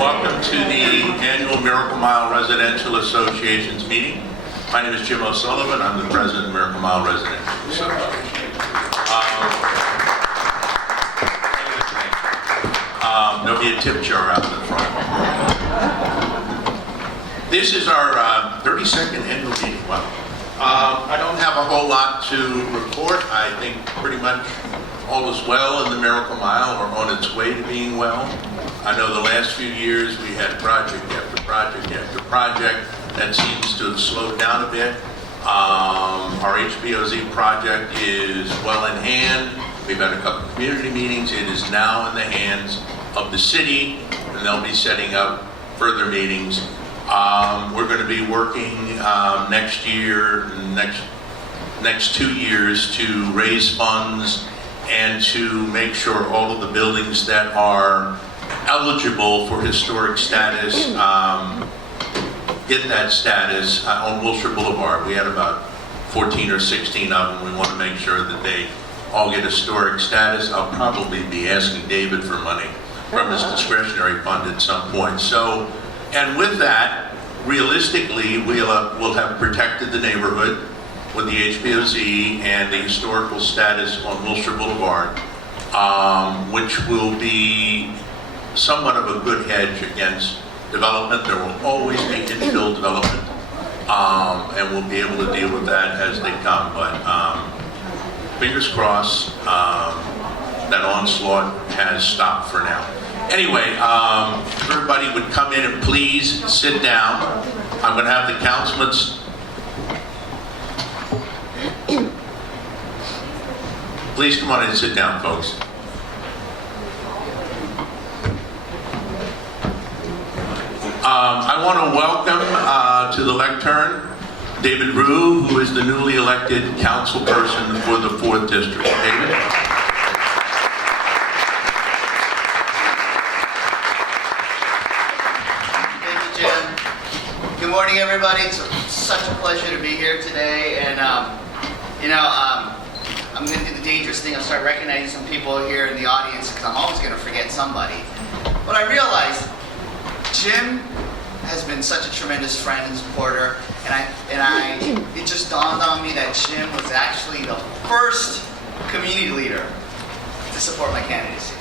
Welcome to the annual Miracle Mile Residential Association's meeting. My name is Jim O'Sullivan. I'm the president of Miracle Mile Residential Association. There'll be a tip jar out in the front. This is our 32nd annual meeting. Well, I don't have a whole lot to report. I think pretty much all is well in the Miracle Mile, or on its way to being well. I know the last few years we had project after project after project. That seems to have slowed down a bit. Our HBOZ project is well in hand. We've had a couple of community meetings. It is now in the hands of the city, and they'll be setting up further meetings. We're going to be working next year, next 2 years to raise funds and to make sure all of the buildings that are eligible for historic status get that status on Wilshire Boulevard. We had about 14 or 16 of them. We want to make sure that they all get historic status. I'll probably be asking David for money from his discretionary fund at some point. So, and with that, realistically, we'll have protected the neighborhood with the HBOZ and the historical status on Wilshire Boulevard, which will be somewhat of a good hedge against development. There will always be infill development, and we'll be able to deal with that as they come. But fingers crossed, that onslaught has stopped for now. Anyway, if everybody would come in and please sit down. I'm going to have the councilmen. Please come on in and sit down, folks. I want to welcome to the lectern David Rue, who is the newly elected council person for the 4th District. David? Thank you, Jim. Good morning, everybody. It's such a pleasure to be here today. And, I'm going to do the dangerous thing of start recognizing some people here in the audience because I'm always going to forget somebody. But I realized Jim has been such a tremendous friend and supporter, and it just dawned on me that Jim was actually the first community leader to support my candidacy.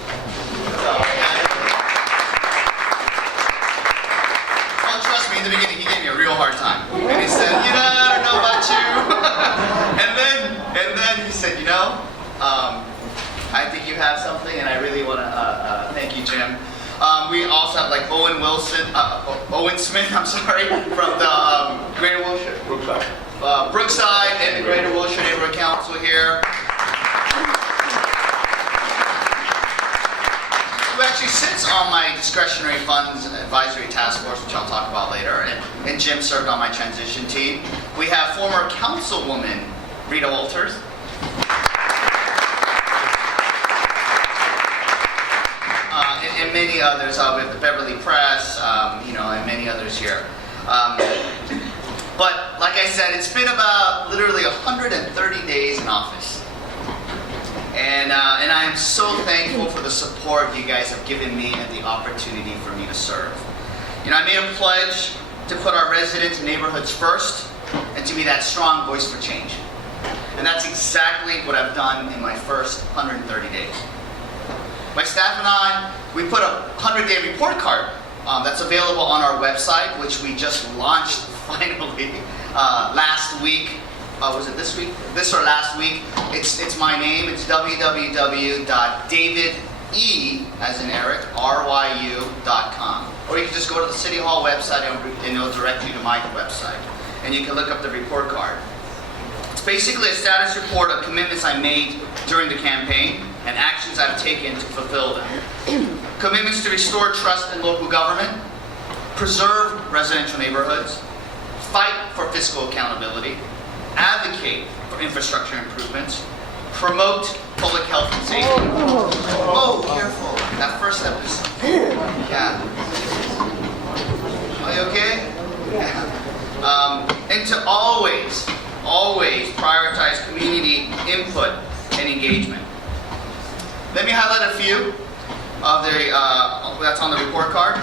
Well, trust me, in the beginning he gave me a real hard time, and he said, I don't know about you, and then he said, I think you have something, and I really want to thank you, Jim. We also have like Owen Smith, from the Greater Wilshire, Brookside, and the Greater Wilshire Neighborhood Council here. Who actually sits on my discretionary funds advisory task force, which I'll talk about later, and Jim served on my transition team. We have former councilwoman Rita Walters. And many others with the Beverly Press, and many others here. But like I said, it's been about literally 130 days in office. And I am so thankful for the support you guys have given me and the opportunity for me to serve. I made a pledge to put our residents and neighborhoods first and to be that strong voice for change. And that's exactly what I've done in my first 130 days. My staff and I, we put a 100-day report card that's available on our website, which we just launched finally last week. Was it this week? This or last week? It's my name. It's www.davide, as in Eric, ryu.com. Or you can just go to the City Hall website and it'll direct you to my website. And you can look up the report card. It's basically a status report of commitments I made during the campaign and actions I've taken to fulfill them. Commitments to restore trust in local government, preserve residential neighborhoods, fight for fiscal accountability, advocate for infrastructure improvements, promote public health and safety. Oh, careful. That first step is... Yeah. Are you okay? Yeah. And to always prioritize community input and engagement. Let me highlight a few of the that's on the report card.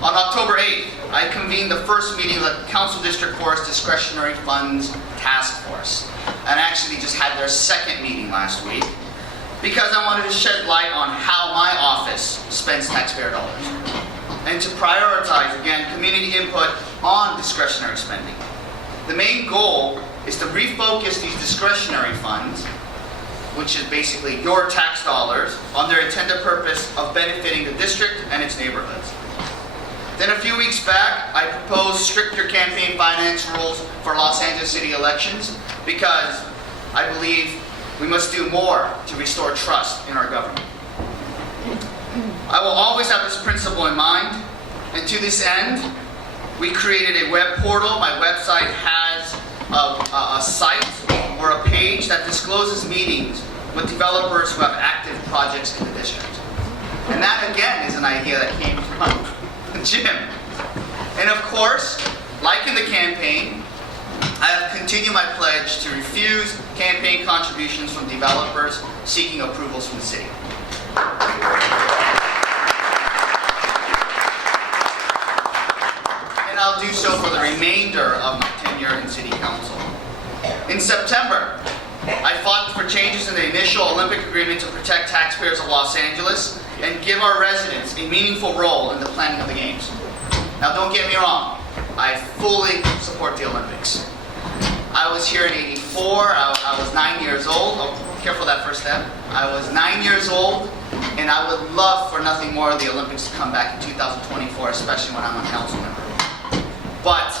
On October 8th, I convened the first meeting of the Council District Forest Discretionary Funds Task Force, and actually just had their second meeting last week because I wanted to shed light on how my office spends taxpayer dollars and to prioritize, again, community input on discretionary spending. The main goal is to refocus these discretionary funds, which is basically your tax dollars, on their intended purpose of benefiting the district and its neighborhoods. Then a few weeks back, I proposed stricter campaign finance rules for Los Angeles city elections because I believe we must do more to restore trust in our government. I will always have this principle in mind, and to this end, we created a web portal. My website has a site or a page that discloses meetings with developers who have active projects in the district. And that, again, is an idea that came from Jim. And of course, like in the campaign, I have continued my pledge to refuse campaign contributions from developers seeking approvals from the city. And I'll do so for the remainder of my tenure in City Council. In September, I fought for changes in the initial Olympic agreement to protect taxpayers of Los Angeles and give our residents a meaningful role in the planning of the Games. Now, don't get me wrong, I fully support the Olympics. I was here in '84, I was 9 years old. Oh, careful that first step. I was 9 years old, and I would love for nothing more of the Olympics to come back in 2024, especially when I'm a council member. But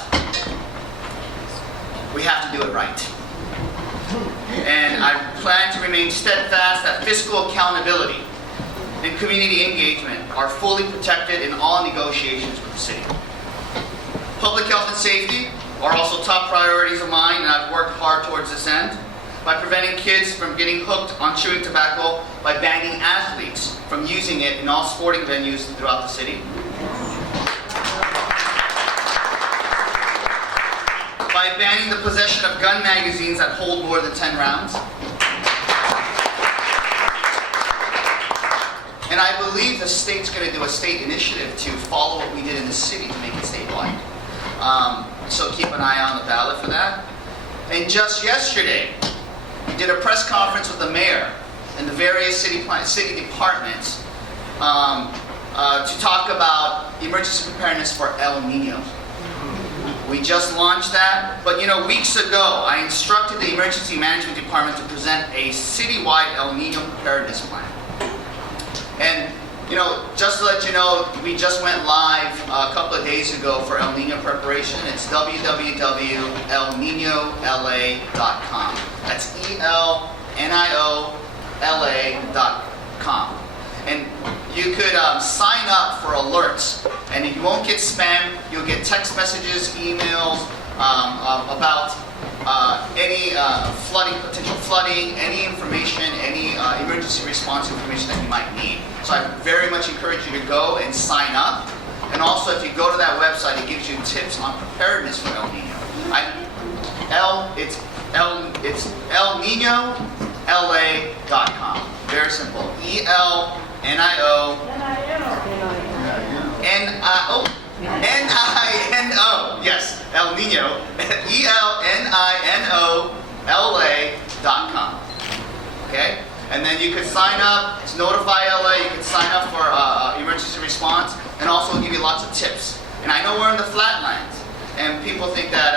we have to do it right. And I plan to remain steadfast that fiscal accountability and community engagement are fully protected in all negotiations with the city. Public health and safety are also top priorities of mine, and I've worked hard towards this end by preventing kids from getting hooked on chewing tobacco by banning athletes from using it in all sporting venues throughout the city. By banning the possession of gun magazines that hold more than 10 rounds. And I believe the state's going to do a state initiative to follow what we did in the city to make it statewide. So keep an eye on the ballot for that. And just yesterday, we did a press conference with the mayor and the various city departments to talk about emergency preparedness for El Nino. We just launched that, but weeks ago, I instructed the emergency management department to present a citywide El Nino preparedness plan. And just to let you know, we just went live a couple of days ago for El Nino preparation. It's www.elninola.com. That's ELNIOLA.com. And you could sign up for alerts, and you won't get spam. You'll get text messages, emails about any flooding, potential flooding, any information, any emergency response information that you might need. So I very much encourage you to go and sign up. And also, if you go to that website, it gives you tips on preparedness for El Nino. It's elninola.com. Very simple. ELNIO. Yes, El Nino. ELNINOLA.com. Okay? And then you could sign up to notify LA. You could sign up for emergency response, and also it'll give you lots of tips. And I know we're in the flatlands, and people think that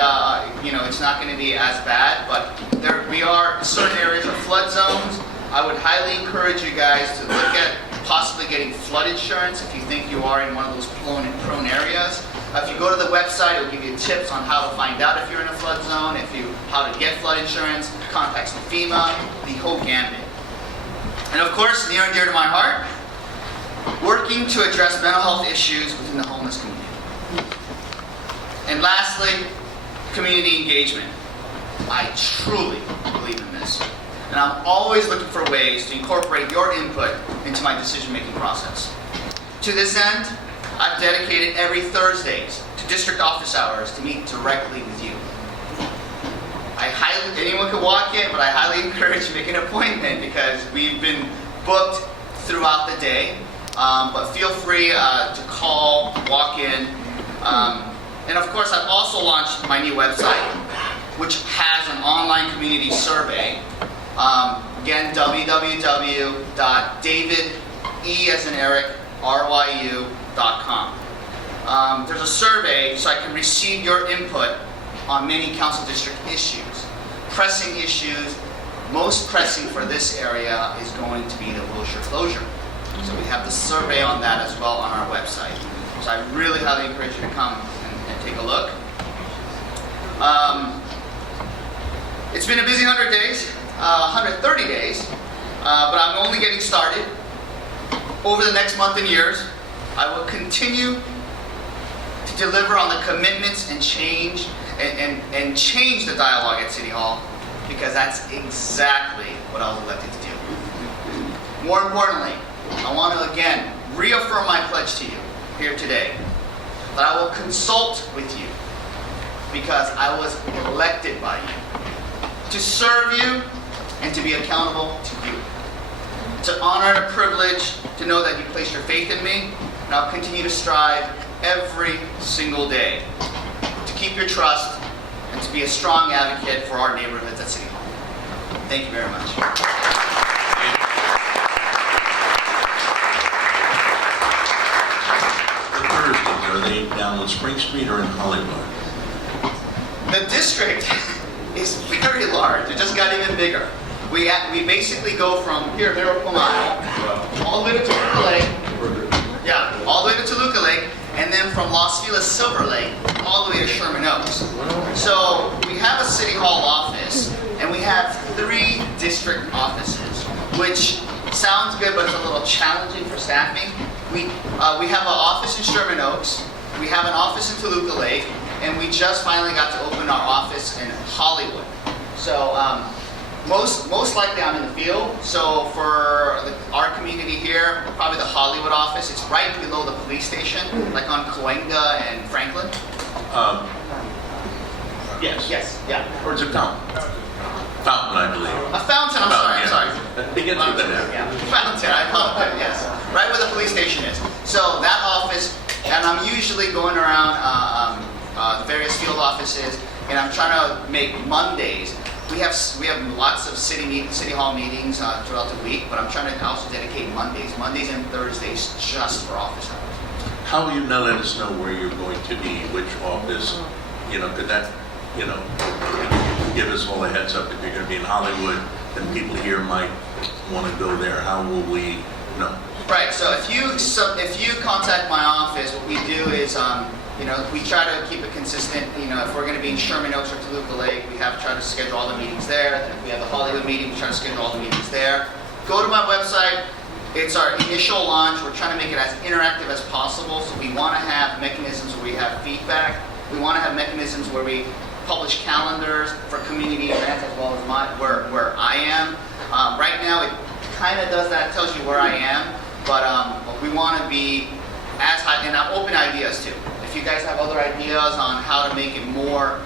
it's not going to be as bad, but we are. Certain areas are flood zones. I would highly encourage you guys to look at possibly getting flood insurance if you think you are in one of those prone areas. If you go to the website, it will give you tips on how to find out if you're in a flood zone, how to get flood insurance, contacts with FEMA, the whole gambit. And of course, near and dear to my heart, working to address mental health issues within the homeless community. And lastly, community engagement. I truly believe in this. And I'm always looking for ways to incorporate your input into my decision-making process. To this end, I've dedicated every Thursdays to district office hours to meet directly with you. Anyone could walk in, but I highly encourage you to make an appointment because we've been booked throughout the day. but feel free to call, walk in. And of course, I've also launched my new website, which has an online community survey. Again, www.davideryu.com. There's a survey so I can receive your input on many council district issues. Pressing issues, most pressing for this area is going to be the Wilshire closure. So we have the survey on that as well on our website. So I really highly encourage you to come and take a look. It's been a busy 100 days, 130 days, but I'm only getting started. Over the next month and years, I will continue to deliver on the commitments and change and change the dialogue at City Hall, because that's exactly what I was elected to do. More importantly, I want to again reaffirm my pledge to you here today that I will consult with you because I was elected by you to serve you and to be accountable to you. It's an honor and a privilege to know that you placed your faith in me, and I'll continue to strive every single day to keep your trust and to be a strong advocate for our neighborhoods at City Hall. Thank you very much. The Thursdays, are they down on Spring Street or in Hollywood? The district is very large. It just got even bigger. We basically go from here, Miracle Mile, all the way to Toluca Lake. Yeah, all the way to Toluca Lake, and then from Los Feliz Silver Lake, all the way to Sherman Oaks. So we have a City Hall office, and we have 3 district offices, which sounds good, but it's a little challenging for staffing. We have an office in Sherman Oaks, we have an office in Toluca Lake, and we just finally got to open our office in Hollywood. So most likely I'm in the field. So for our community here, probably the Hollywood office, it's right below the police station, like on Cahuenga and Franklin. Yes. Yes, yeah. Or is it Fountain? Fountain, I believe. A fountain, I'm sorry. It begins with an F. Yeah, fountain, I apologize, yes. Right where the police station is. So that office, and I'm usually going around the various field offices, and I'm trying to make Mondays. We have lots of city hall meetings throughout the week, but I'm trying to also dedicate Mondays and Thursdays just for office hours. How will you now let us know where you're going to be, which office? Could that, give us all a heads up if you're going to be in Hollywood, and people here might want to go there. How will we know? Right. So if you contact my office, what we do is we try to keep it consistent. If we're going to be in Sherman Oaks or Toluca Lake, we try to schedule all the meetings there. Then if we have the Hollywood meeting, we try to schedule all the meetings there. Go to my website. It's our initial launch. We're trying to make it as interactive as possible. So we want to have mechanisms where we have feedback. We want to have mechanisms where we publish calendars for community events as well as where I am. Right now, it kind of does that. It tells you where I am. But we want to be as high, and I'm open ideas too. If you guys have other ideas on how to make it more,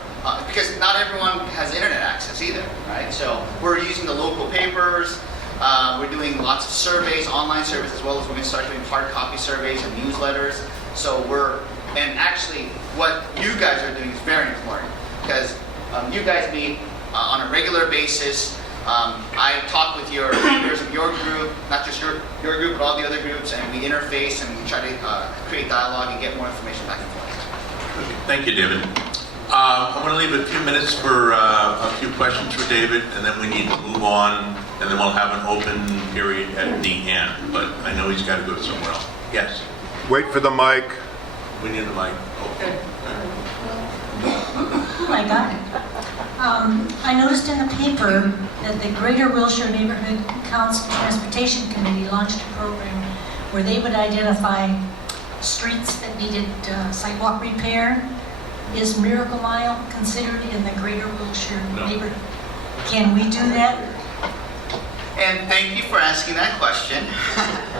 because not everyone has internet access either, right? So we're using the local papers. We're doing lots of surveys, online surveys, as well as we're going to start doing hard copy surveys and newsletters. So and actually what you guys are doing is very important, because you guys meet on a regular basis. I talk with your leaders of your group, not just your group, but all the other groups, and we interface and we try to create dialogue and get more information back and forth. Okay. Thank you, David. I want to leave a few minutes for a few questions for David, and then we need to move on, and then we'll have an open period at the end. But I know he's got to go somewhere else. Yes? Wait for the mic. We need the mic. Okay. Oh, I got it. I noticed in the paper that the Greater Wilshire Neighborhood Council Transportation Committee launched a program where they would identify streets that needed sidewalk repair. Is Miracle Mile considered in the Greater Wilshire neighborhood? Can we do that? And thank you for asking that question.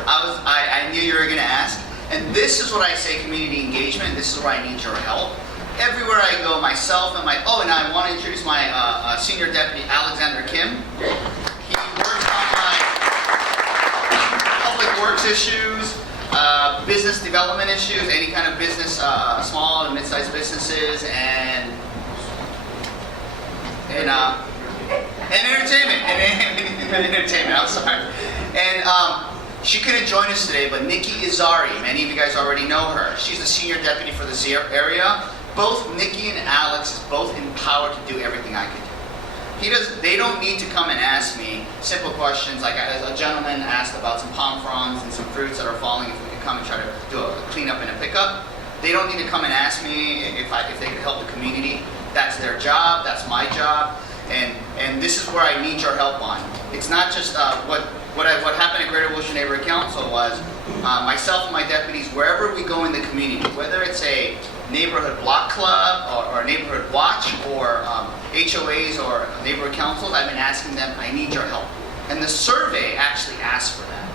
I knew you were going to ask. And this is what I say, community engagement. This is where I need your help. Everywhere I go, myself and and I want to introduce my senior deputy, Alexander Kim. He works on my public works issues. business development issues, any kind of business, small and mid-sized businesses, and entertainment. And entertainment. I'm sorry. And she couldn't join us today, but Nikki Zahiri, many of you guys already know her. She's the senior deputy for this area. Both Nikki and Alex is both empowered to do everything I could do. They don't need to come and ask me simple questions like a gentleman asked about some palm fronds and some fruits that are falling. If we could come and try to do a cleanup and a pickup, they don't need to come and ask me if they could help the community. That's their job. That's my job. And this is where I need your help on. It's not just what happened at Greater Wilshire Neighborhood Council was myself and my deputies, wherever we go in the community, whether it's a neighborhood block club or a neighborhood watch or HOAs or neighborhood councils, I've been asking them, I need your help. And the survey actually asked for that.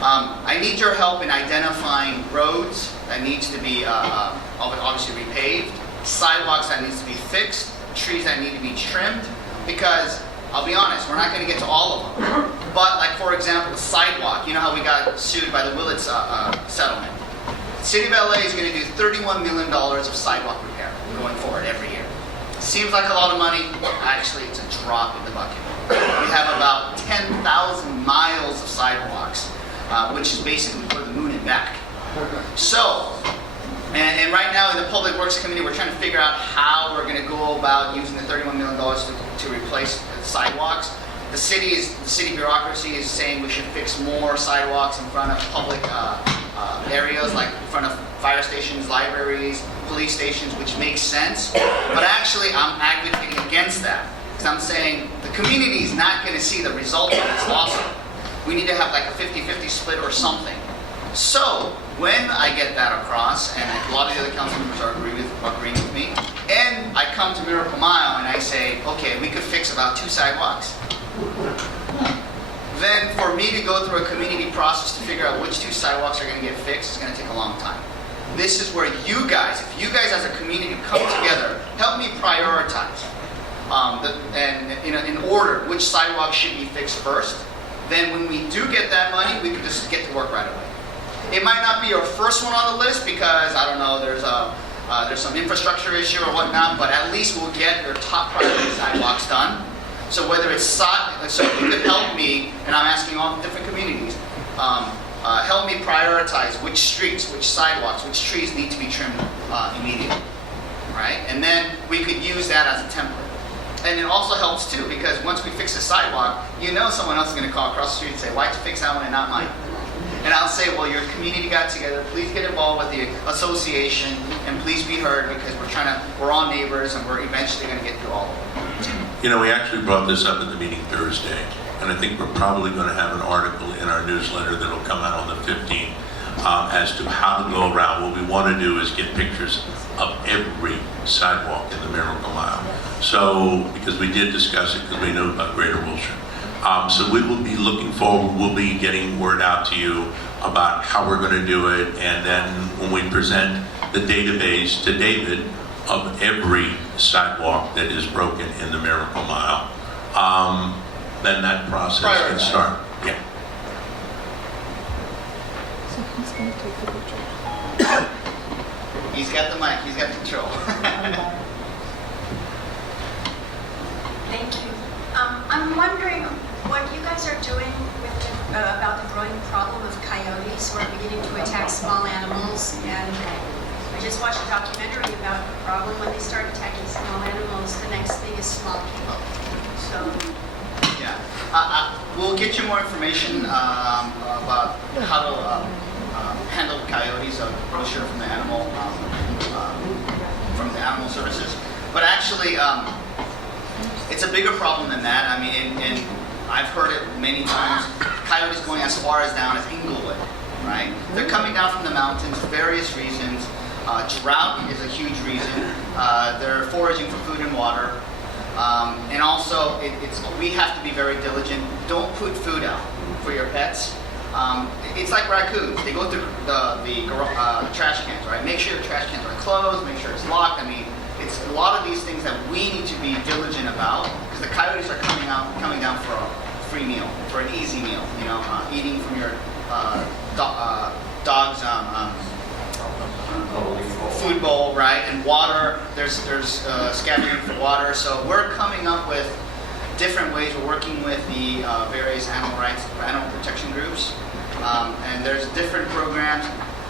I need your help in identifying roads that needs to be obviously repaved, sidewalks that needs to be fixed, trees that need to be trimmed, because I'll be honest, we're not going to get to all of them. But like for example, the sidewalk, you know how we got sued by the Willits settlement. The City of LA is going to do $31 million of sidewalk repair going forward every year. Seems like a lot of money. Actually, it's a drop in the bucket. We have about 10,000 miles of sidewalks, which is basically for the moon and back. So, and right now in the Public Works Committee, we're trying to figure out how we're going to go about using the $31 million to replace the sidewalks. The city bureaucracy is saying we should fix more sidewalks in front of public areas, like in front of fire stations, libraries, police stations, which makes sense. But actually, I'm advocating against that. Because I'm saying the community is not going to see the results of this lawsuit. We need to have like a 50-50 split or something. So, when I get that across, and a lot of the other council members are agreeing with me, and I come to Miracle Mile and I say, okay, we could fix about 2 sidewalks, then for me to go through a community process to figure out which 2 sidewalks are going to get fixed is going to take a long time. This is where you guys, if you guys as a community come together, help me prioritize in order which sidewalks should be fixed first. Then when we do get that money, we can just get to work right away. It might not be your first one on the list because, I don't know, there's some infrastructure issue or whatnot, but at least we'll get your top priority sidewalks done. So whether it's so you could help me, and I'm asking all the different communities, help me prioritize which streets, which sidewalks, which trees need to be trimmed immediately, right? And then we could use that as a template. And it also helps too, because once we fix the sidewalk, you know someone else is going to call across the street and say, why'd you fix that one and not mine? And I'll say, well, your community got together, please get involved with the association, and please be heard, because we're all neighbors, and we're eventually going to get through all of them. You know, we actually brought this up at the meeting Thursday, and I think we're probably going to have an article in our newsletter that will come out on the 15th as to how to go around. What we want to do is get pictures of every sidewalk in the Miracle Mile. So, because we did discuss it, because we know about Greater Wilshire. So we will be looking forward, we'll be getting word out to you about how we're going to do it, and then when we present the database to David of every sidewalk that is broken in the Miracle Mile, then that process can start. Yeah. So he's going to take the picture. He's got the mic, he's got control. Thank you. I'm wondering what you guys are doing with about the growing problem of coyotes who are beginning to attack small animals. And I just watched a documentary about the problem. When they start attacking small animals, the next thing is small people. So, Yeah. We'll get you more information about how to handle coyotes, brochure from the animal services. But actually, it's a bigger problem than that. I mean, and I've heard it many times. Coyotes going as far as down as Inglewood, right? They're coming down from the mountains for various reasons. Drought is a huge reason. They're foraging for food and water. And also, we have to be very diligent. Don't put food out for your pets. It's like raccoons. They go through the trash cans, right? Make sure your trash cans are closed. Make sure it's locked. I mean, it's a lot of these things that we need to be diligent about, because the coyotes are coming down for a free meal, for an easy meal. You know, eating from your dog's food bowl, right? And water, there's scavenging for water. So we're coming up with different ways. We're working with the various animal rights, animal protection groups. And there's different programs.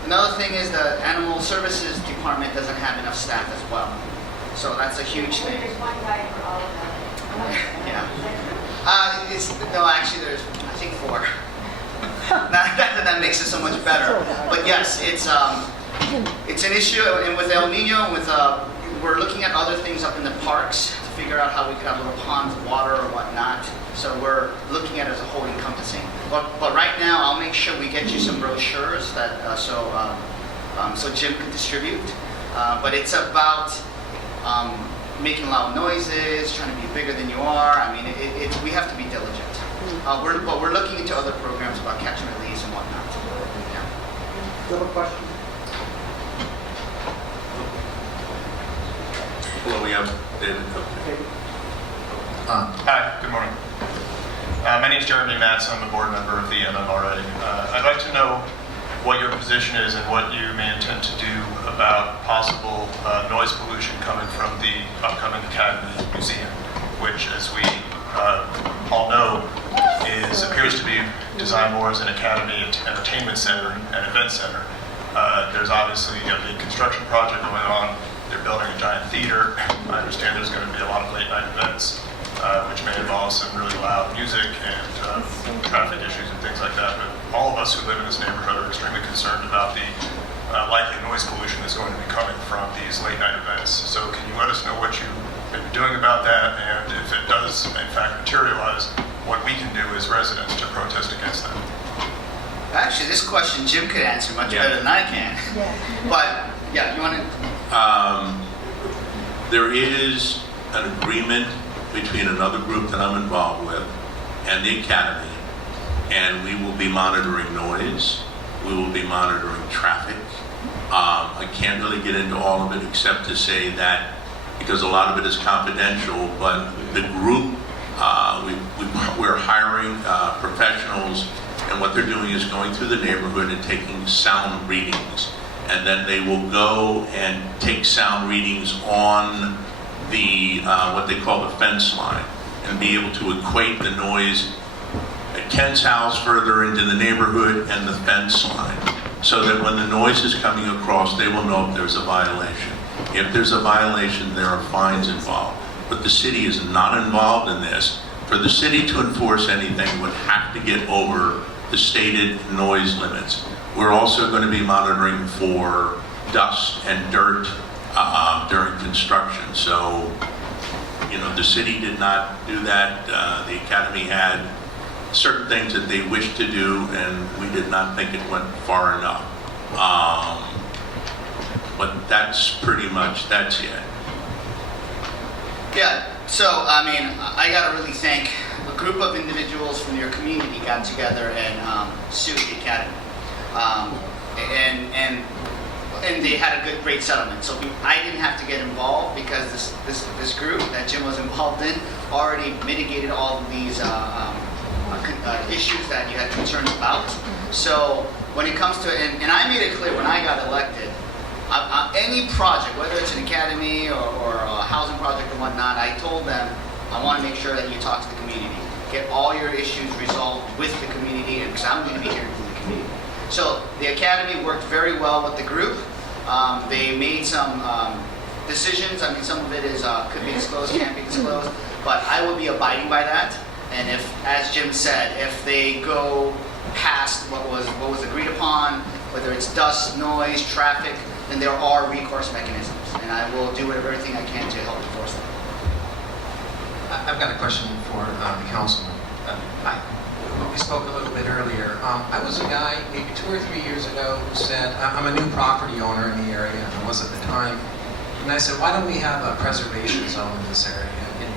Another thing is the Animal Services Department doesn't have enough staff as well. So that's a huge thing. There's one guy for all of them. Yeah. No, actually, there's, I think, 4. that makes it so much better. But yes, it's an issue, and with El Nino, we're looking at other things up in the parks to figure out how we could have little ponds of water or whatnot. So we're looking at it as a whole encompassing. But right now, I'll make sure we get you some brochures that so Jim can distribute. But it's about making loud noises, trying to be bigger than you are. I mean, we have to be diligent. But we're looking into other programs about catch and release and whatnot. Yeah. You have a question? Hello, we have David. Okay. Hi, good morning. My name is Jeremy Matz. I'm a board member of the MMRA. I'd like to know what your position is and what you may intend to do about possible noise pollution coming from the upcoming Academy Museum, which, as we all know, appears to be designed more as an academy entertainment center and event center. There's obviously a big construction project going on. They're building a giant theater. I understand there's going to be a lot of late night events, which may involve some really loud music and traffic issues and things like that. But all of us who live in this neighborhood are extremely concerned about the likely noise pollution that's going to be coming from these late night events. So can you let us know what you've been doing about that, and if it does in fact materialize, what we can do as residents to protest against that? Actually, this question Jim could answer much better than I can. Yeah. But yeah, you want to? There is an agreement between another group that I'm involved with and the Academy, and we will be monitoring noise. We will be monitoring traffic. I can't really get into all of it except to say that, because a lot of it is confidential, but the group, we're hiring professionals, and what they're doing is going through the neighborhood and taking sound readings. And then they will go and take sound readings on the, what they call the fence line, and be able to equate the noise at Ken's house further into the neighborhood and the fence line, so that when the noise is coming across, they will know if there's a violation. If there's a violation, there are fines involved. But the city is not involved in this. For the city to enforce anything, it would have to get over the stated noise limits. We're also going to be monitoring for dust and dirt during construction. So, you know, the city did not do that. The Academy had certain things that they wished to do, and we did not think it went far enough. But that's pretty much, that's it. Yeah. So I mean, I gotta really thank a group of individuals from your community got together and sued the Academy, and they had a great settlement. So I didn't have to get involved because this group that Jim was involved in already mitigated all of these issues that you had concerns about. So when it comes to, and I made it clear when I got elected, any project, whether it's an academy or a housing project or whatnot, I told them, I want to make sure that you talk to the community. Get all your issues resolved with the community, because I'm going to be hearing from the community. So the academy worked very well with the group. They made some decisions. I mean, some of it is could be disclosed, can't be disclosed, but I will be abiding by that. And if, as Jim said, if they go past what was agreed upon, whether it's dust, noise, traffic, then there are recourse mechanisms, and I will do everything I can to help enforce them. I've got a question for the councilman. We spoke a little bit earlier. I was a guy maybe 2 or 3 years ago who said, I'm a new property owner in the area, and I was at the time, and I said, why don't we have a preservation zone in this area?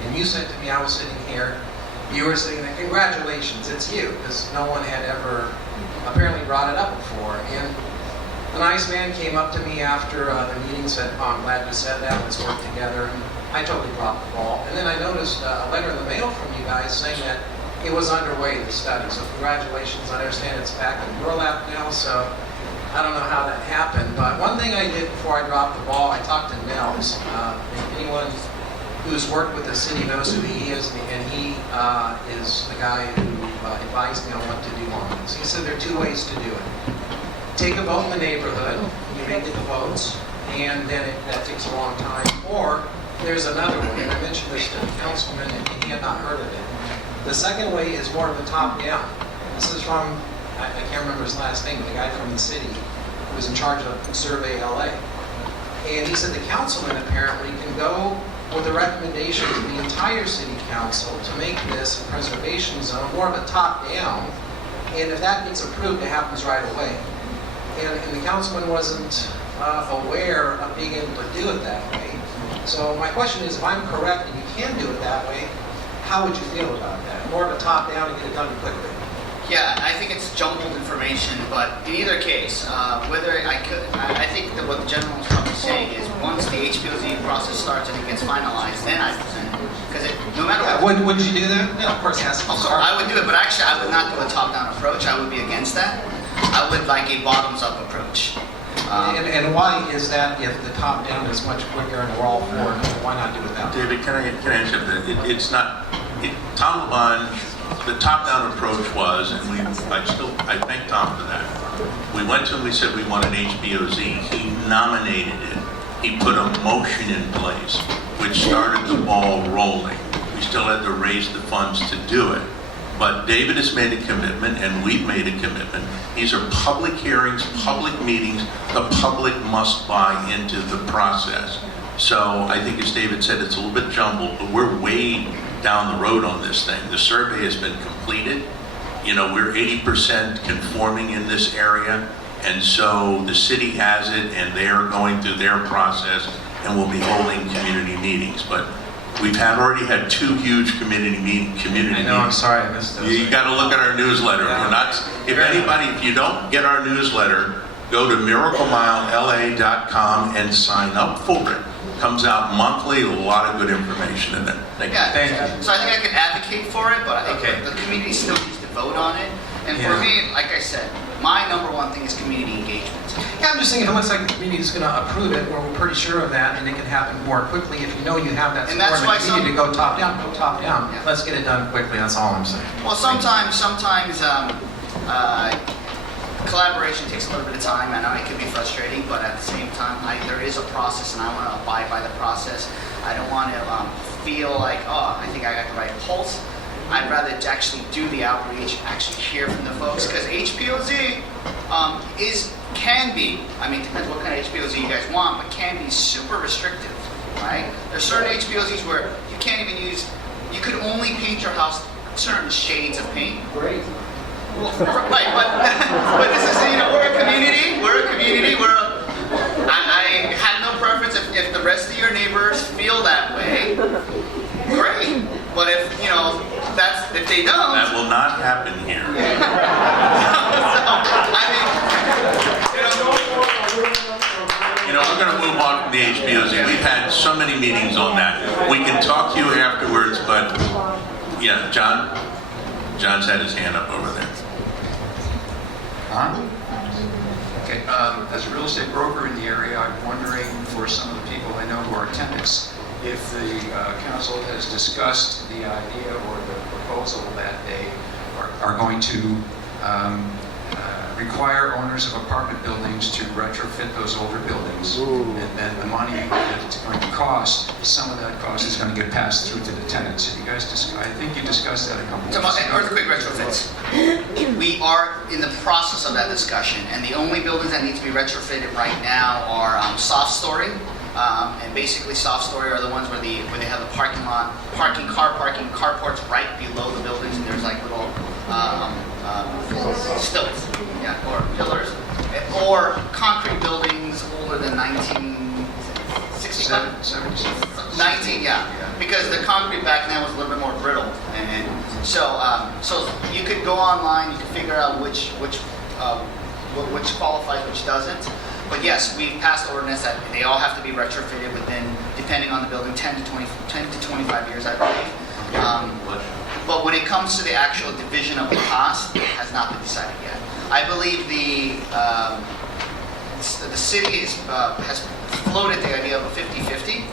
And you said to me, I was sitting here, you were saying, congratulations, it's you, because no one had ever apparently brought it up before. And the nice man came up to me after the meeting and said, oh, I'm glad you said that, let's work together. And I totally dropped the ball. And then I noticed a letter in the mail from you guys saying that it was underway, the study. So congratulations, I understand it's back in burlap now. So I don't know how that happened, but one thing I did before I dropped the ball, I talked to Nels. Anyone who's worked with the city knows who he is, and he is the guy who advised me on what to do on this. He said there are two ways to do it. Take a vote in the neighborhood, you make it the votes, and then that takes a long time. Or there's another one, and I mentioned this to the councilman, and he had not heard of it. The second way is more of a top-down. This is from, I can't remember his last name, but the guy from the city who was in charge of Survey LA. And he said the councilman apparently can go with a recommendation to the entire city council to make this a preservation zone, more of a top-down. And if that gets approved, it happens right away. And the councilman wasn't aware of being able to do it that way. So my question is, if I'm correct and you can do it that way, how would you feel about that? More of a top-down and get it done quickly? Yeah, I think it's jumbled information, but in either case, I think that what the gentleman was probably saying is once the HPOZ process starts and it gets finalized, then I present it. Because no matter what. Would you do that? Yeah, of course, it has to be started. I would do it, but actually I would not do a top-down approach. I would be against that. I would like a bottoms-up approach. And why is that if the top-down is much quicker and we're all for it? Why not do it that way? David, can I answer that? It's not, Tom LeBon, the top-down approach was, and I thank Tom for that. We went to him, we said we want an HBOZ. He nominated it. He put a motion in place, which started the ball rolling. We still had to raise the funds to do it. But David has made a commitment, and we've made a commitment. These are public hearings, public meetings. The public must buy into the process. So I think, as David said, it's a little bit jumbled, but we're way down the road on this thing. The survey has been completed. You know, we're 80% conforming in this area, and so the city has it, and they are going through their process, and we'll be holding community meetings. But we've already had 2 huge community meetings. I know, I'm sorry, I missed those. You got to look at our newsletter. Yeah. If you don't get our newsletter, go to miraclemilela.com and sign up for it. Comes out monthly, a lot of good information in there. Thank you. Thank you. So I think I could advocate for it, but I think Okay. the community still needs to vote on it. And for me, like I said, my number one thing is community engagement. Yeah, I'm just thinking, it looks like the community is going to approve it, or we're pretty sure of that, and it can happen more quickly. If you know you have that And support that's of why the community to go top down, go top down. Yeah. Let's get it done quickly, that's all I'm saying. Well, sometimes collaboration takes a little bit of time. I know it can be frustrating, but at the same time, there is a process, and I want to abide by the process. I don't want to feel like, oh, I think I got the right pulse. I'd rather actually do the outreach, actually hear from the folks, because HPOZ can be, I mean, depends what kind of HPOZ you guys want, but can be super restrictive, right? There's certain HPOZs where you can't even use, you could only paint your house certain shades of paint. Great. Well, right, but this is, we're a community, I have no preference if the rest of your neighbors feel that way, great. But if they don't. That will not happen here. We're going to move on from the HBOZ. We've had so many meetings on that. We can talk to you afterwards, but yeah, John's had his hand up over there. Okay, as a real estate broker in the area, I'm wondering for some of the people I know who are tenants, if the council has discussed the idea or the proposal that they are going to require owners of apartment buildings to retrofit those older buildings. And then the money that it's going to cost, some of that cost is going to get passed through to the tenants. Have you guys I think you discussed that a couple of weeks ago. Earthquake retrofits. We are in the process of that discussion, and the only buildings that need to be retrofitted right now are soft story. And basically soft story are the ones where they have a parking lot, carports right below the buildings, and there's like little stilts, or pillars, or concrete buildings older than 1965. 19, yeah, because the concrete back then was a little bit more brittle, and so you could go online, you can figure out which qualifies, which doesn't. But yes, we passed ordinance that they all have to be retrofitted within, depending on the building, 10 to 25 years, I believe. But when it comes to the actual division of the cost, it has not been decided yet. I believe the city has floated the idea of a 50-50.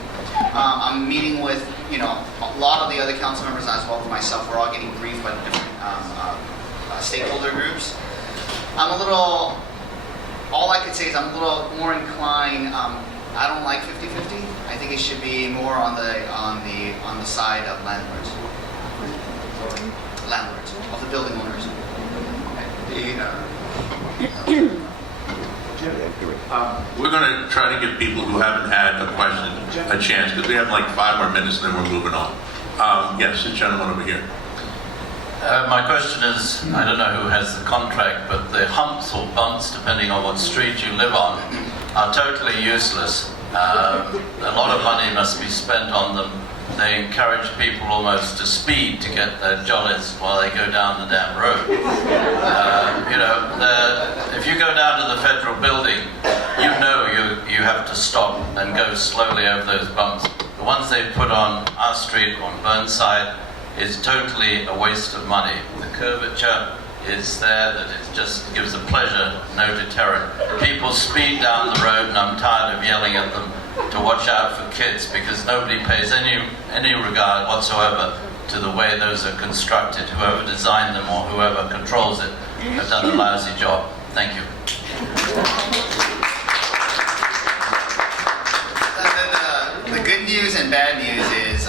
I'm meeting with, a lot of the other council members as well as myself. We're all getting briefed by the different stakeholder groups. All I could say is I'm a little more inclined. I don't like 50-50. I think it should be more on the side of landlords, of the building owners. We're going to try to give people who haven't had a question a chance, because we have like 5 more minutes and then we're moving on. Yes, the gentleman over here. My question is, I don't know who has the contract, but the humps or bumps, depending on what street you live on, are totally useless. A lot of money must be spent on them. They encourage people almost to speed to get their jollies while they go down the damn road. If you go down to the federal building, you have to stop and go slowly over those bumps. The ones they put on our street, on Burnside, is totally a waste of money. The curvature is there, that it just gives a pleasure, no deterrent. People speed down the road, and I'm tired of yelling at them to watch out for kids, because nobody pays any regard whatsoever to the way those are constructed. Whoever designed them or whoever controls it have done a lousy job. Thank you. The good news and bad news is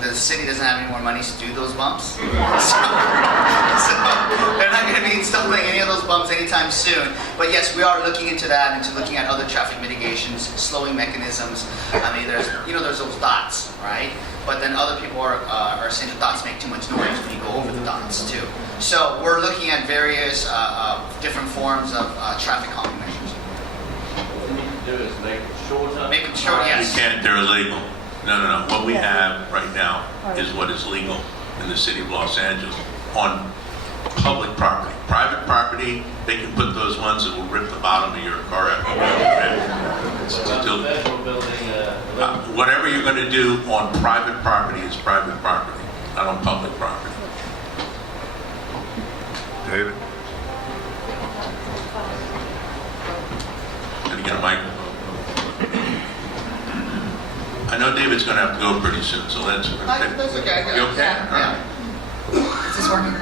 the city doesn't have any more money to do those bumps. So they're not going to be installing any of those bumps anytime soon. But yes, we are looking into that, into looking at other traffic mitigations, slowing mechanisms. I mean, there's those dots, right? But then other people are saying the dots make too much noise when you go over the dots too. So we're looking at various different forms of traffic calming measures. What we need to do is make it shorter. Make them short, yes. You can't, they're illegal. No. What we have right now is what is legal in the city of Los Angeles on public property. Private property, they can put those ones that will rip the bottom of your car out. Whatever you're going to do on private property is private property, not on public property. David? Can you get a microphone? I know David's going to have to go pretty soon, so let's... That's okay. You okay? All right. Is this working?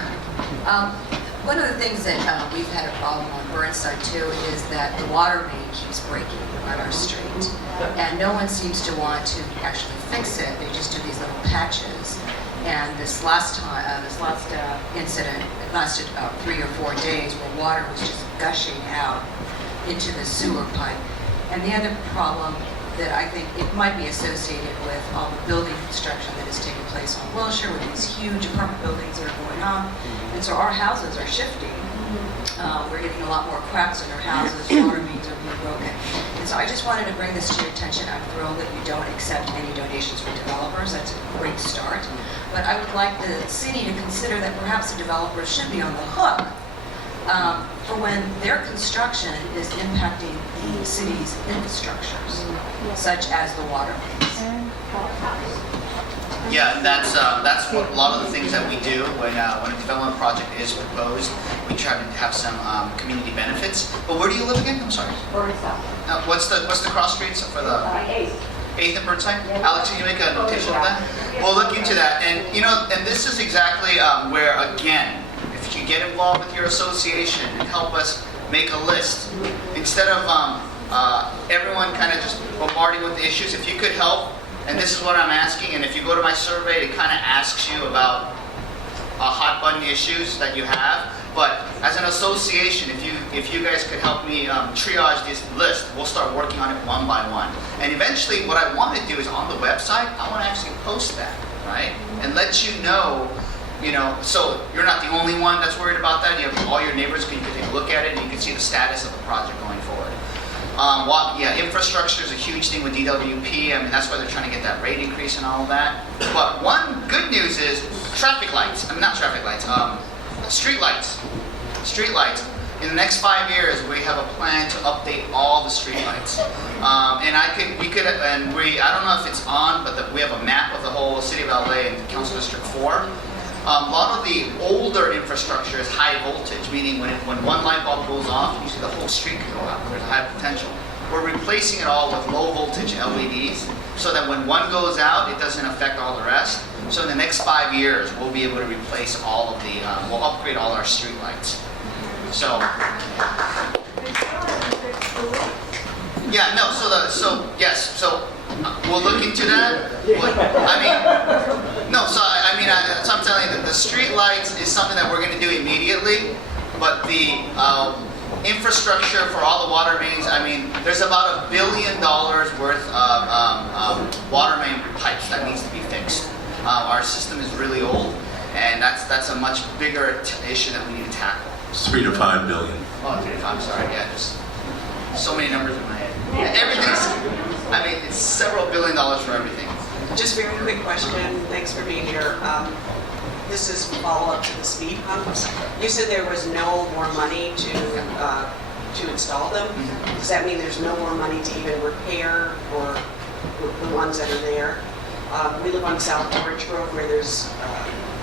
One of the things that we've had a problem on Burnside too is that the water main keeps breaking on our street, and no one seems to want to actually fix it. They just do these little patches. And this last incident, it lasted about 3 or 4 days, where water was just gushing out into the sewer pipe. And the other problem that I think it might be associated with all the building construction that is taking place on Wilshire, with these huge apartment buildings that are going on. And so our houses are shifting. We're getting a lot more cracks in our houses, water mains are being broken. And so I just wanted to bring this to your attention. I'm thrilled that you don't accept any donations from developers. That's a great start. But I would like the city to consider that perhaps the developers should be on the hook for when their construction is impacting the city's infrastructures, such as the water mains. Yeah, that's what a lot of the things that we do when a development project is proposed. We try to have some community benefits. But where do you live again? I'm sorry. Burnside. What's the cross streets for the 8th and Burnside? Alex, can you make a notation of that? We'll look into that. And and this is exactly where, again, if you get involved with your association and help us make a list, instead of everyone kind of just bombarding with the issues, if you could help. And this is what I'm asking, and if you go to my survey, it kind of asks you about hot button issues that you have. But as an association, if you guys could help me triage this list, we'll start working on it one by one. And eventually, what I want to do is on the website, I want to actually post that, right? And let you know, so you're not the only one that's worried about that. You have all your neighbors, you can take a look at it, and you can see the status of the project going forward. Infrastructure is a huge thing with DWP. I mean, that's why they're trying to get that rate increase and all of that. But one good news is traffic lights. I mean, not traffic lights. Street lights. Street lights. In the next 5 years, we have a plan to update all the street lights. And I don't know if it's on, but we have a map of the whole city of LA and Council District 4. A lot of the older infrastructure is high voltage, meaning when one light bulb goes off, usually the whole street can go out. There's high potential. We're replacing it all with low voltage LEDs so that when one goes out, it doesn't affect all the rest. So in the next 5 years, we'll be able to replace all of the, we'll upgrade all our street lights. So, yeah, no, yes, so we'll look into that. So I'm telling you that the street lights is something that we're going to do immediately, but the infrastructure for all the water mains, there's about $1 billion worth of water main pipes that needs to be fixed. Our system is really old, and that's a much bigger issue that we need to tackle. 3 to 5 billion. Oh, 3 to 5, I'm sorry, yeah, there's so many numbers in my head. It's several $1 billion for everything. Just very quick question, thanks for being here. This is follow-up to the speed humps. You said there was no more money to install them. Does that mean there's no more money to even repair or the ones that are there? We live on South Orange Grove where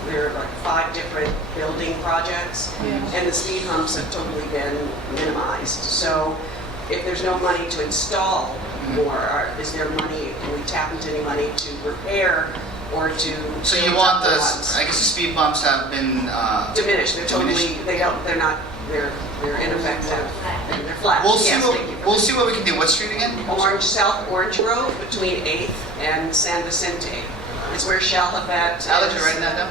there are like 5 different building projects, and the speed humps have totally been minimized. So if there's no money to install more, is there money, can we tap into any money to repair or to... So you want the, I guess the speed bumps have been... diminished, they're totally, they're ineffective, and they're flat. We'll see what we can do. What street again? South Orange Grove between 8th and San Vicente. It's where Shalabat I'll let you write that down.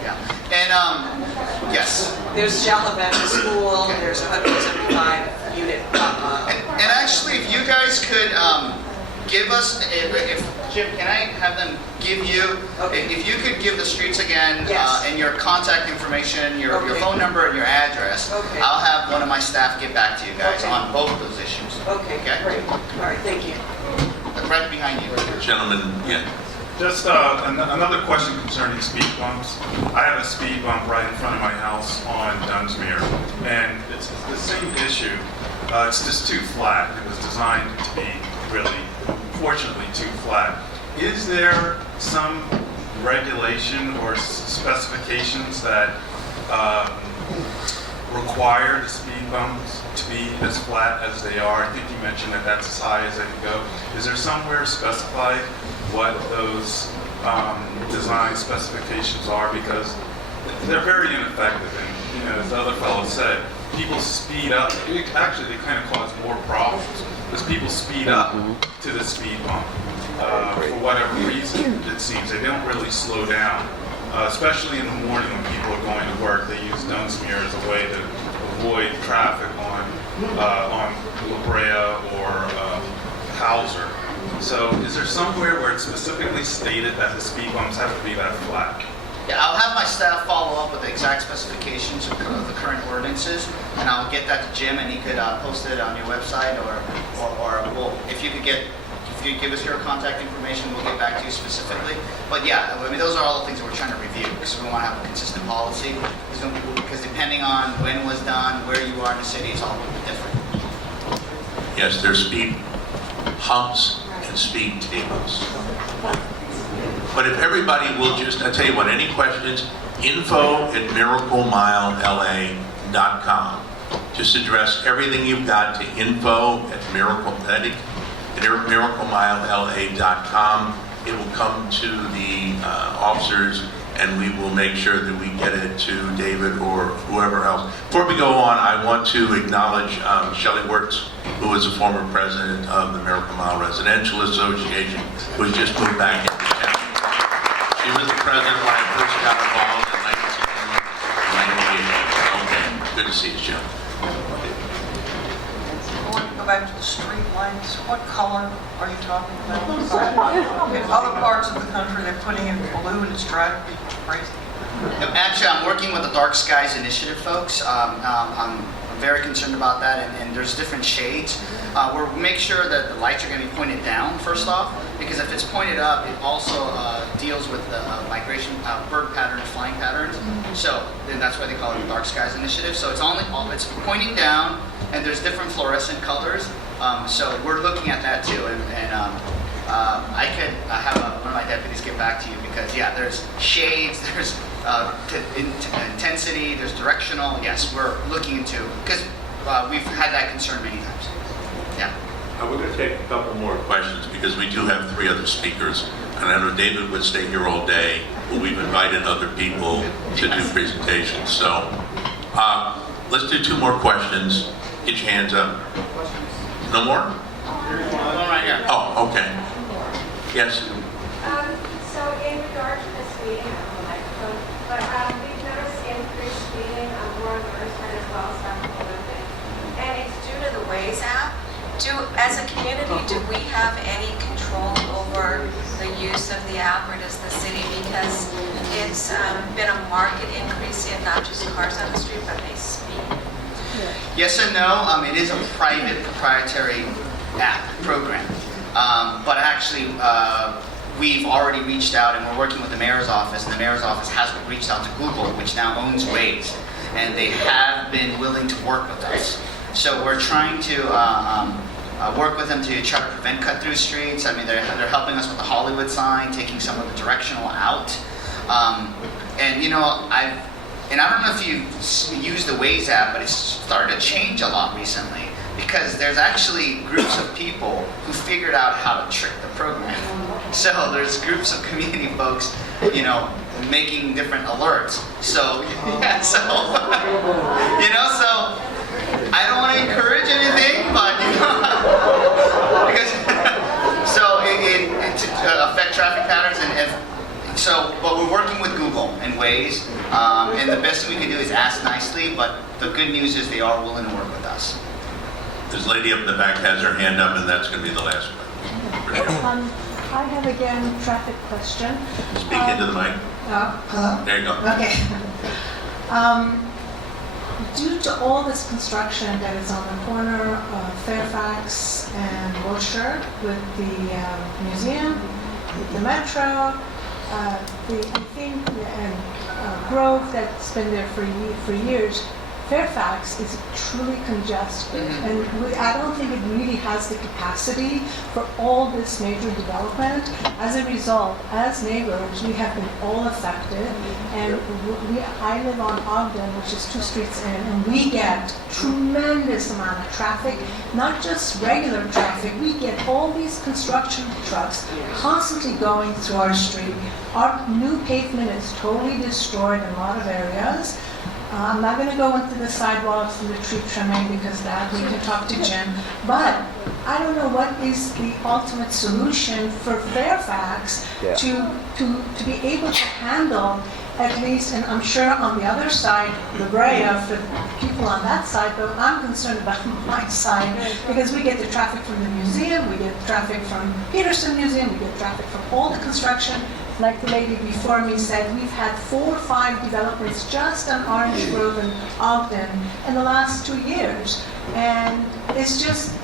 Yeah. And, yes. There's Shalabat School, there's a 175 unit. And actually, if you guys could give us, Jim, can I have them give you, if you could give the streets again, and your contact information, your phone number and your address, I'll have one of my staff get back to you guys on both of those issues. Okay, great. All right, thank you. Right behind you. Gentlemen, yeah. Just another question concerning speed bumps. I have a speed bump right in front of my house on Dunsmuir, and it's the same issue. It's just too flat. It was designed to be really, unfortunately, too flat. Is there some regulation or specifications that require the speed bumps to be as flat as they are? I think you mentioned that that's as high as they can go. Is there somewhere specified what those design specifications are? Because they're very ineffective, and as the other fellow said, people speed up. Actually, they kind of cause more problems because people speed up to the speed bump for whatever reason. It seems they don't really slow down, especially in the morning when people are going to work. They use Dunsmuir as a way to avoid traffic on La Brea or Hauser. So is there somewhere where it's specifically stated that the speed bumps have to be that flat? Yeah, I'll have my staff follow up with the exact specifications of the current ordinances, and I'll get that to Jim, and he could post it on your website, or if you give us your contact information, we'll get back to you specifically. But yeah, those are all the things that we're trying to review, because we want to have a consistent policy, because depending on when it was done, where you are in the city, it's all a little bit different. Yes, there's speed humps and speed tables. But if everybody will just, I tell you what, any questions, info@miraclemilela.com. Just address everything you've got to info@miraclemilela.com. It will come to the officers, and we will make sure that we get it to David or whoever else. Before we go on, I want to acknowledge Shelley Wirtz, who is a former president of the Miracle Mile Residential Association, who has just moved back into town. She was the president when I first got involved in 1998. Okay, good to see you, Jim. I want to go back to the street lights. What color are you talking about? In other parts of the country, they're putting in blue and it's driving people crazy. Actually, I'm working with the Dark Skies Initiative folks. I'm very concerned about that, and there's different shades. We'll make sure that the lights are going to be pointed down first off, because if it's pointed up, it also deals with the migration, bird patterns, flying patterns. So then that's why they call it the Dark Skies Initiative. So it's it's pointing down, and there's different fluorescent colors. So we're looking at that too, and I could have one of my deputies get back to you, because yeah, there's shades, there's intensity, there's directional. Yes, we're looking into, because we've had that concern many times. Yeah. We're going to take a couple more questions because we do have 3 other speakers. And I know David would stay here all day, but we've invited other people to do presentations. So let's do 2 more questions. Get your hands up. No more? One right here. Oh, okay. Yes. So in regard to this meeting, but we've noticed increased speeding more on Thursday as well as South Olympic, and it's due to the Waze app. As a community, do we have any control over the use of the app, or does the city? Because it's been a market increase in not just cars on the street, but they speed. Yes and no. It is a private proprietary app program. But actually, we've already reached out, and we're working with the mayor's office, and the mayor's office has reached out to Google, which now owns Waze, and they have been willing to work with us. So we're trying to work with them to try to prevent cut-through streets. I mean, they're helping us with the Hollywood sign, taking some of the directional out. And you know, I don't know if you use the Waze app, but it's started to change a lot recently, because there's actually groups of people who figured out how to trick the program. So there's groups of community folks, you know, making different alerts. So, yeah, so, you know, so I don't want to encourage anything, but, you know, because, so it to affect traffic patterns, and so, but we're working with Google and Waze, and the best thing we can do is ask nicely, but the good news is they are willing to work with us. This lady up in the back has her hand up, and that's going to be the last one. I have again traffic question. Speak into the mic. Hello? There you go. Okay. Due to all this construction that is on the corner of Fairfax and Wilshire, with the museum, with the metro, I think, and Grove that's been there for years, Fairfax is truly congested, and I don't think it really has the capacity for all this major development. As a result, as neighbors, we have been all affected, and I live on Ogden, which is 2 streets in, and we get tremendous amount of traffic, not just regular traffic. We get all these construction trucks constantly going through our street. Our new pavement is totally destroyed in a lot of areas. I'm not going to go into the sidewalks and the tree trimming, because that we can talk to Jim. But I don't know what is the ultimate solution for Fairfax to be able to handle, at least, and I'm sure on the other side, La Brea, for people on that side, but I'm concerned about my side, because we get the traffic from the museum, we get traffic from Peterson Museum, we get traffic from all the construction. Like the lady before me said, we've had 4 or 5 developments just on Orange Grove and Ogden in the last 2 years. And it's just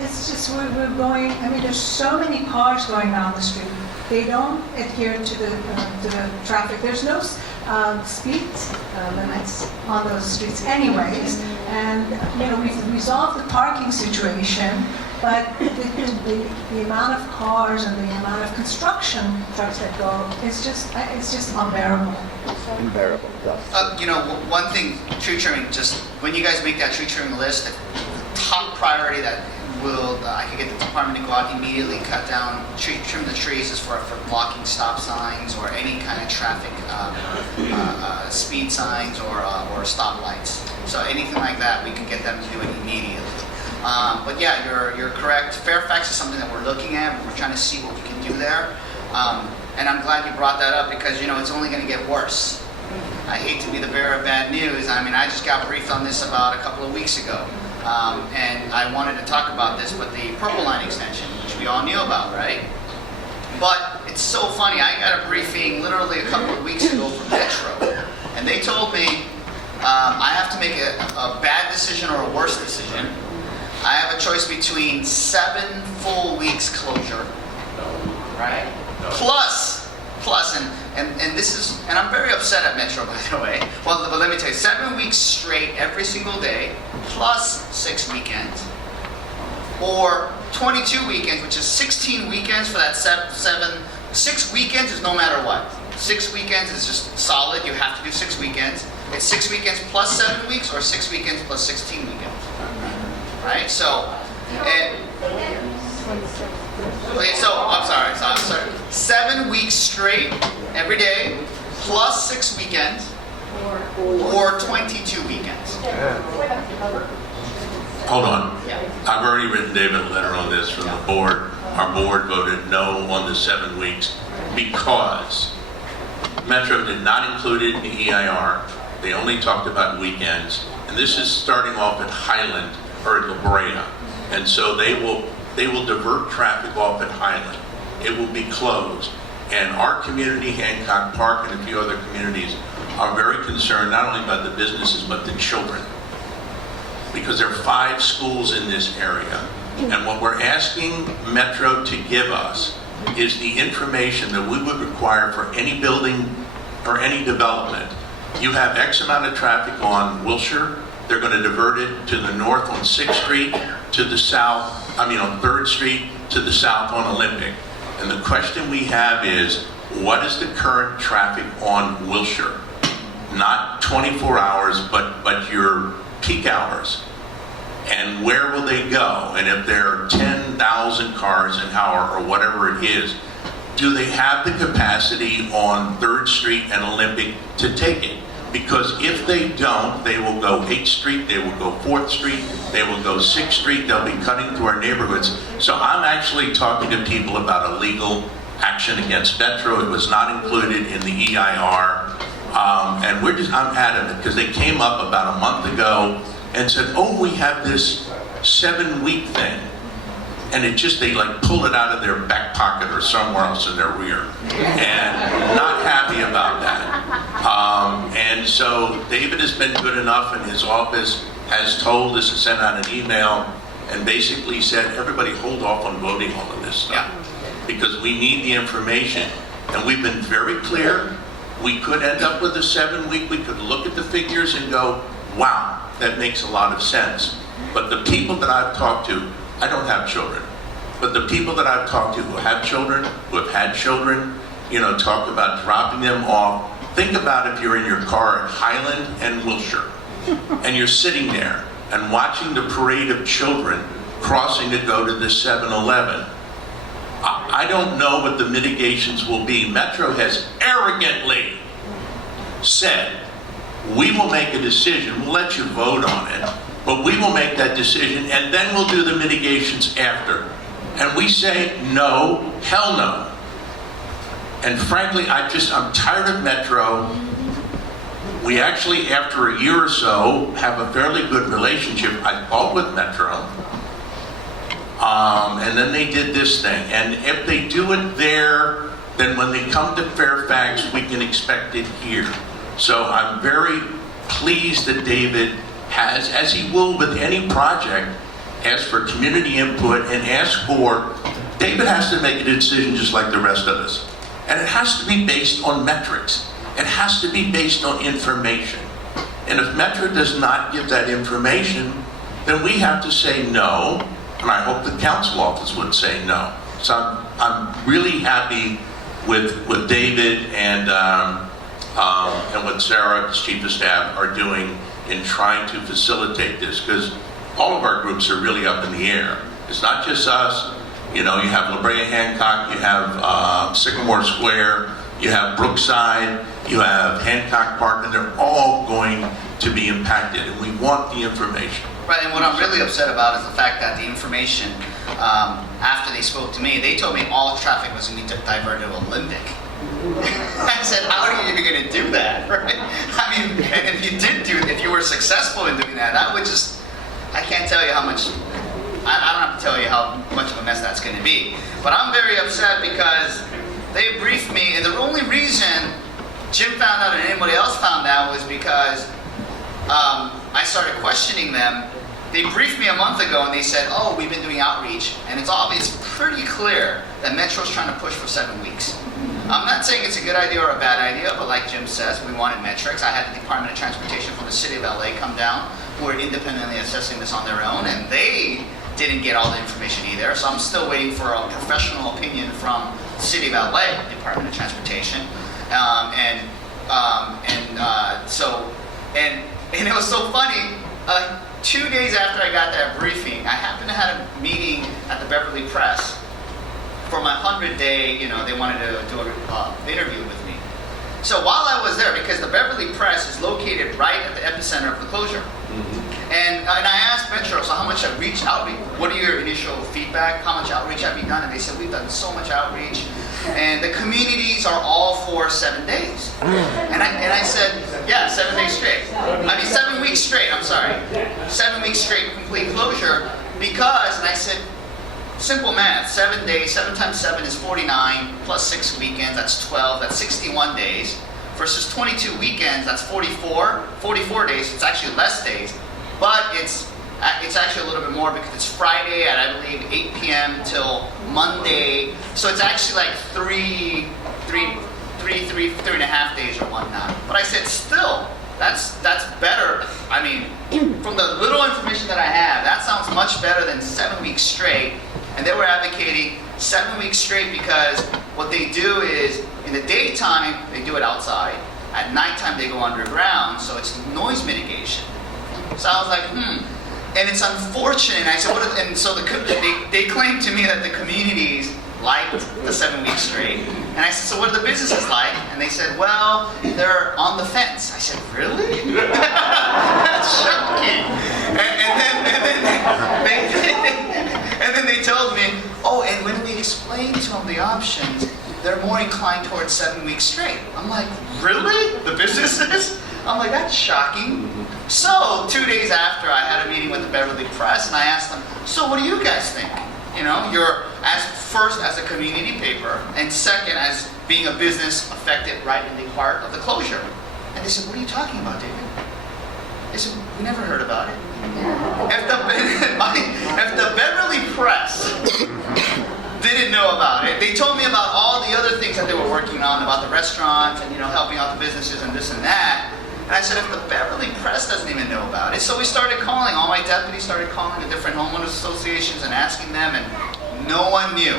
we're going, I mean, there's so many cars going down the street. They don't adhere to the traffic. There's no speed limits on those streets anyways. And, you know, we've resolved the parking situation, but the amount of cars and the amount of construction trucks that go, it's just unbearable. Unbearable. You know, one thing, tree trimming, just when you guys make that tree trimming list, the top priority that I could get the department to go out immediately, cut down, trim the trees is for blocking stop signs or any kind of traffic speed signs or stop lights. So anything like that, we can get them to do it immediately. But yeah, you're correct. Fairfax is something that we're looking at. We're trying to see what we can do there. And I'm glad you brought that up, because, you know, it's only going to get worse. I hate to be the bearer of bad news. I mean, I just got briefed on this about a couple of weeks ago. And I wanted to talk about this with the Purple Line extension, which we all knew about, right? But it's so funny. I got a briefing literally a couple of weeks ago from Metro, and they told me I have to make a bad decision or a worse decision. I have a choice between 7 full weeks closure, right? Plus, and this is, and I'm very upset at Metro, by the way. Well, but let me tell you, 7 weeks straight every single day, plus 6 weekends, or 22 weekends, which is 16 weekends for that 6 weekends is no matter what. 6 weekends is just solid. You have to do 6 weekends. It's 6 weekends plus 7 weeks, or 6 weekends plus 16 weekends. Right? So, okay, so I'm sorry. 7 weeks straight, every day, plus 6 weekends, or 22 weekends. Hold on. I've already written David a letter on this from the board. Our board voted no on the 7 weeks because Metro did not include it in the EIR. They only talked about weekends. And this is starting off at Highland or at La Brea. And so they will divert traffic off at Highland. It will be closed. And our community, Hancock Park and a few other communities, are very concerned not only about the businesses but the children. Because there are 5 schools in this area. And what we're asking Metro to give us is the information that we would require for any building or any development. You have X amount of traffic on Wilshire. They're going to divert it to the north on 6th Street, to the south, on 3rd Street, to the south on Olympic. And the question we have is, what is the current traffic on Wilshire? Not 24 hours, but your peak hours. And where will they go? And if there are 10,000 cars an hour or whatever it is, do they have the capacity on 3rd Street and Olympic to take it? Because if they don't, they will go 8th Street, they will go 4th Street, they will go 6th Street, they'll be cutting through our neighborhoods. So I'm actually talking to people about a legal action against Metro. It was not included in the EIR. And I'm adamant because they came up about a month ago and said, oh, we have this 7-week thing. And they pull it out of their back pocket or somewhere else in their rear. And not happy about that. And so David has been good enough, and his office has told us and sent out an email and basically said, everybody hold off on voting all of this stuff. Because we need the information. And we've been very clear. We could end up with a 7-week. We could look at the figures and go, wow, that makes a lot of sense. But the people that I've talked to, I don't have children, but the people that I've talked to who have children, who have had children, talk about dropping them off. Think about if you're in your car at Highland and Wilshire, and you're sitting there and watching the parade of children crossing to go to the 7-Eleven. I don't know what the mitigations will be. Metro has arrogantly said, we will make a decision, we'll let you vote on it, but we will make that decision and then we'll do the mitigations after. And we say, no, hell no. And frankly, I'm tired of Metro. We actually, after a year or so, have a fairly good relationship, I thought, with Metro. And then they did this thing. And if they do it there, then when they come to Fairfax, we can expect it here. So I'm very pleased that David has, as he will with any project, asked for community input and asked for, David has to make a decision just like the rest of us. And it has to be based on metrics. It has to be based on information. And if Metro does not give that information, then we have to say no. And I hope the council office would say no. So I'm really happy with David and what Sarah, as chief of staff, are doing in trying to facilitate this, because all of our groups are really up in the air. It's not just us. You have La Brea Hancock, you have Sycamore Square, you have Brookside, you have Hancock Park, and they're all going to be impacted, and we want the information. Right, and what I'm really upset about is the fact that the information, after they spoke to me, they told me all traffic was going to be diverted to Olympic. I said, how are you even going to do that, right? I mean, and if you were successful in doing that, that would I can't tell you how much, I don't have to tell you how much of a mess that's going to be. But I'm very upset because they briefed me, and the only reason Jim found out and anybody else found out was because I started questioning them. They briefed me a month ago and they said, oh, we've been doing outreach, and it's pretty clear that Metro's trying to push for 7 weeks. I'm not saying it's a good idea or a bad idea, but like Jim says, we wanted metrics. I had the Department of Transportation from the City of LA come down, who are independently assessing this on their own, and they didn't get all the information either. So I'm still waiting for a professional opinion from City of LA Department of Transportation, and it was so funny. 2 days after I got that briefing, I happened to have a meeting at the Beverly Press for my 100-day. They wanted to do an interview with me. So while I was there, because the Beverly Press is located right at the epicenter of the closure, and I asked Metro, so how much outreach? What are your initial feedback? How much outreach have you done? And they said, we've done so much outreach. And the communities are all for 7 days. And I said, yeah, 7 days straight. 7 weeks straight, I'm sorry. 7 weeks straight complete closure because, and I said, simple math, 7 days, 7 times 7 is 49, plus 6 weekends, that's 12, that's 61 days. Versus 22 weekends, that's 44. 44 days, it's actually less days. But it's actually a little bit more because it's Friday at, I believe, 8 p.m. till Monday. So it's actually like three and a half days or whatnot. But I said, still, that's better. From the little information that I have, that sounds much better than 7 weeks straight. And they were advocating 7 weeks straight because what they do is, in the daytime, they do it outside. At nighttime, they go underground, so it's noise mitigation. So I was like, And it's unfortunate. I said, and so they claimed to me that the communities liked the 7 weeks straight. And I said, so what are the businesses like? And they said, well, they're on the fence. I said, really? That's shocking. And then they told me, oh, and when we explained to them the options, they're more inclined towards 7 weeks straight. I'm like, really? The businesses? I'm like, that's shocking. So 2 days after, I had a meeting with the Beverly Press, and I asked them, so what do you guys think? You're first as a community paper, and second as being a business affected right in the heart of the closure. And they said, what are you talking about, David? They said, we never heard about it. If the Beverly Press didn't know about it, they told me about all the other things that they were working on, about the restaurants and helping out the businesses and this and that. And I said, if the Beverly Press doesn't even know about it, so we started calling, all my deputies started calling the different homeowners associations and asking them, and no one knew.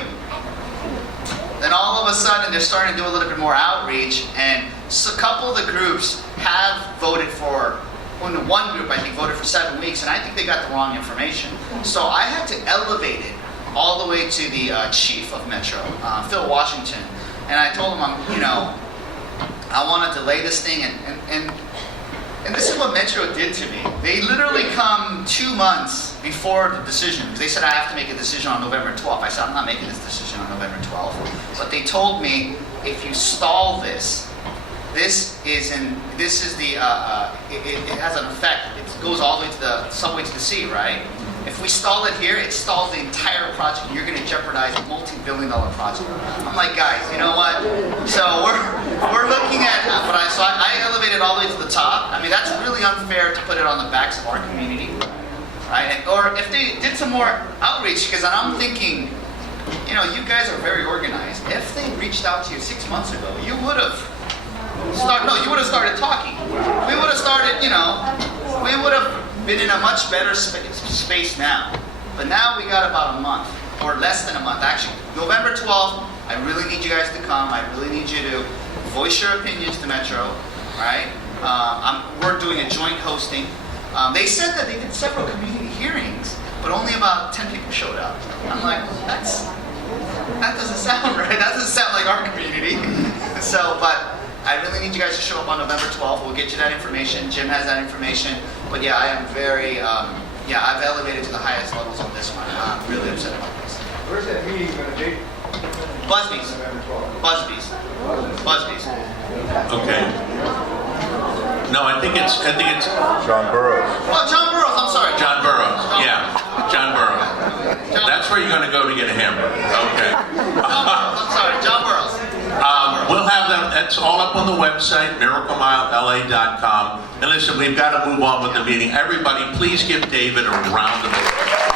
Then all of a sudden, they're starting to do a little bit more outreach, and so a couple of the groups have voted for, one group I think voted for 7 weeks, and I think they got the wrong information. So I had to elevate it all the way to the chief of Metro, Phil Washington, and I told him, I want to delay this thing, and this is what Metro did to me. They literally come 2 months before the decision. They said I have to make a decision on November 12th. I said I'm not making this decision on November 12th. But they told me if you stall this, it has an effect. It goes all the way to the subway to the sea, right? If we stall it here, it stalls the entire project, and you're going to jeopardize a multi-billion-dollar project. I'm like, guys, you know what? So we're looking at what I elevated all the way to the top. That's really unfair to put it on the backs of our community, right? Or if they did some more outreach, because I'm thinking, you guys are very organized. If they reached out to you 6 months ago, you would have started talking. We would have started, we would have been in a much better space now. But now we got about a month, or less than a month. Actually, November 12th, I really need you guys to come. I really need you to voice your opinions to Metro, right? We're doing a joint hosting. They said that they did several community hearings, but only about 10 people showed up. I'm like, that doesn't sound right. That doesn't sound like our community. But I really need you guys to show up on November 12th. We'll get you that information. Jim has that information. But yeah, I am very, I've elevated to the highest levels on this one. I'm really upset about this. Where's that meeting going to be? Busby's. Okay. No, I think it's John Burroughs. Oh, John Burroughs, I'm sorry. John Burroughs. Yeah, John Burroughs. That's where you're going to go to get a hamburger. Okay. I'm sorry, John Burroughs. We'll have that. That's all up on the website, miraclemilela.com. And listen, we've got to move on with the meeting. Everybody, please give David a round of applause.